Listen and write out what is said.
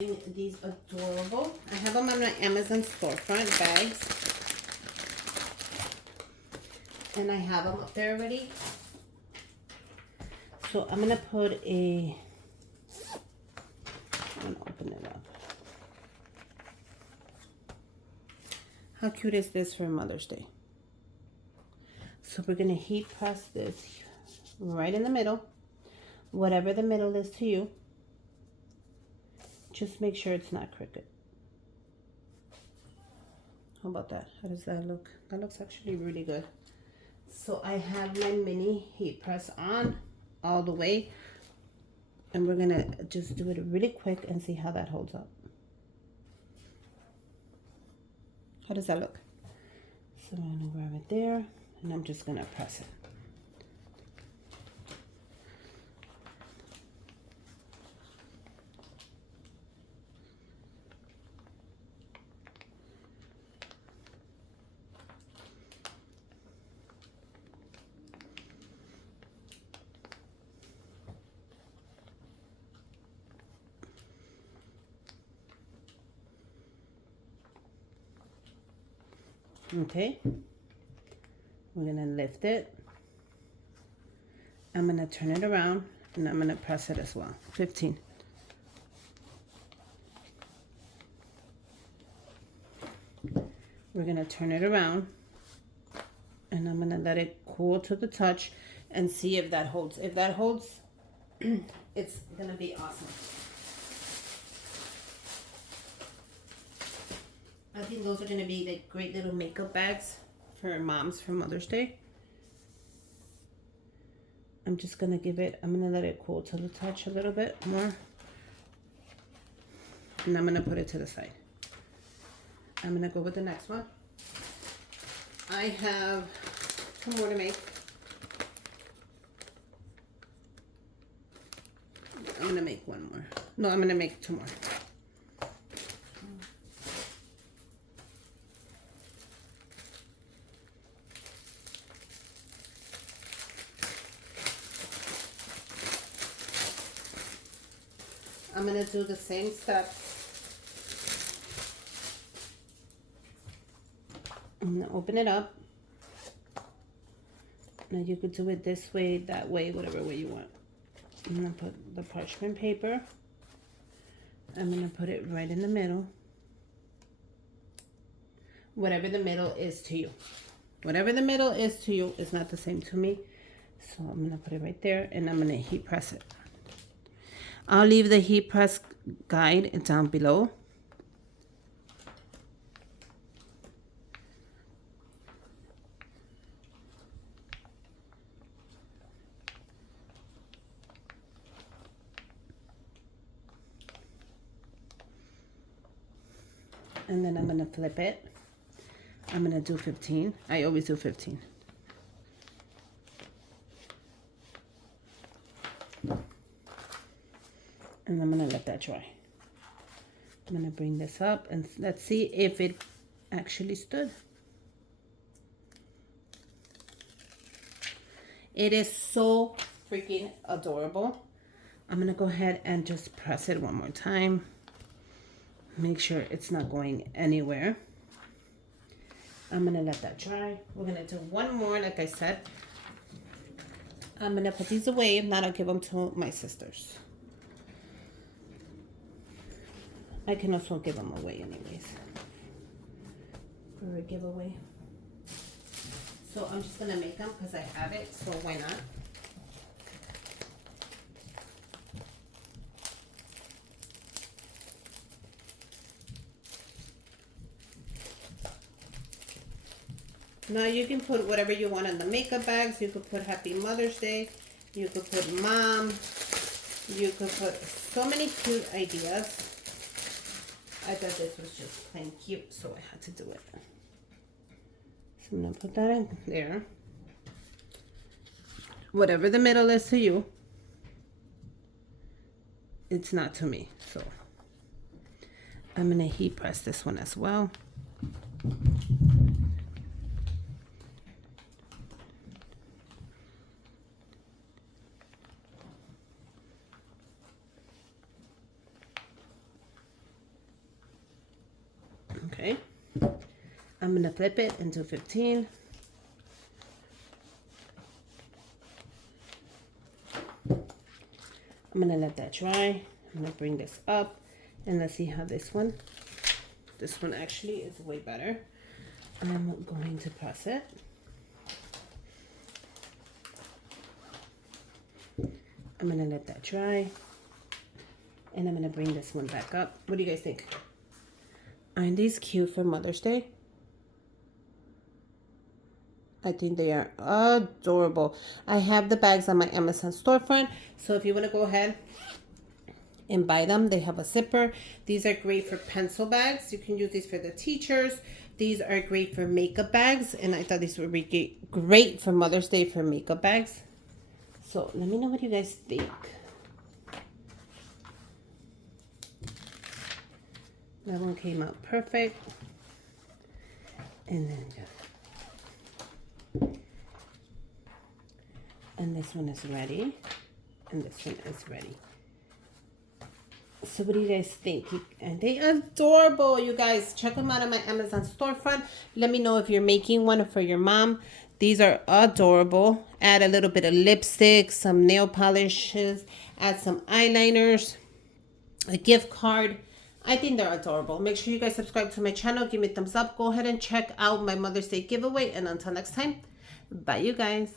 These adorable. I have them on my Amazon storefront bags. And I have them up there already. So I'm going to put I'm going to open it up. How cute is this for Mother's Day? So we're going to heat press this right in the middle. Whatever the middle is to you. Just make sure it's not crooked. How about that? How does that look? That looks actually really good. So I have my mini heat press on all the way. And we're going to just do it really quick and see how that holds up. How does that look? So I'm going to grab it there and I'm just going to press it. Okay, we're gonna lift it. I'm gonna turn it around and I'm gonna press it as well. 15. We're gonna turn it around and I'm gonna let it cool to the touch and see if that holds. If that holds, it's gonna be awesome. I think those are going to be like great little makeup bags for moms for Mother's Day. I'm just going to I'm going to let it cool to the touch a little bit more. And I'm going to put it to the side. I'm going to go with the next one. I have 2 more to make. I'm going to make 1 more. No, I'm going to make 2 more. I'm going to do the same steps. I'm going to open it up. Now you could do it this way, that way, whatever way you want. I'm going to put the parchment paper. I'm going to put it right in the middle. Whatever the middle is to you. Whatever the middle is to you is not the same to me. So I'm going to put it right there and I'm going to heat press it. I'll leave the heat press guide down below. And then I'm going to flip it. I'm going to do 15. I always do 15. And I'm going to let that dry. I'm going to bring this up and let's see if it actually stood. It is so freaking adorable. I'm going to go ahead and just press it one more time. Make sure it's not going anywhere. I'm going to let that dry. We're going to do 1 more, like I said. I'm going to put these away. If not, I'll give them to my sisters. I can also give them away anyways. For a giveaway. So I'm just going to make them because I have it. So why not? Now you can put whatever you want in the makeup bags. You could put Happy Mother's Day. You could put Mom. You could put so many cute ideas. I thought this was just plain cute, so I had to do it. So I'm going to put that in there. Whatever the middle is to you, it's not to me. So I'm going to heat press this one as well. Okay. I'm going to flip it and do 15. I'm going to let that dry. I'm going to bring this up and let's see how this one actually is way better. I'm going to press it. I'm going to let that dry. And I'm going to bring this one back up. What do you guys think? Aren't these cute for Mother's Day? I think they are adorable. I have the bags on my Amazon storefront. So if you want to go ahead and buy them, they have a zipper. These are great for pencil bags. You can use these for the teachers. These are great for makeup bags. And I thought these would be great for Mother's Day for makeup bags. So let me know what you guys think. That one came out perfect. And then and this one is ready. And this one is ready. So what do you guys think? And they are adorable, you guys. Check them out on my Amazon storefront. Let me know if you're making one for your mom. These are adorable. Add a little bit of lipstick, some nail polishes, add some eyeliners, a gift card. I think they're adorable. Make sure you guys subscribe to my channel. Give me a thumbs up. Go ahead and check out my Mother's Day giveaway. And until next time, bye you guys.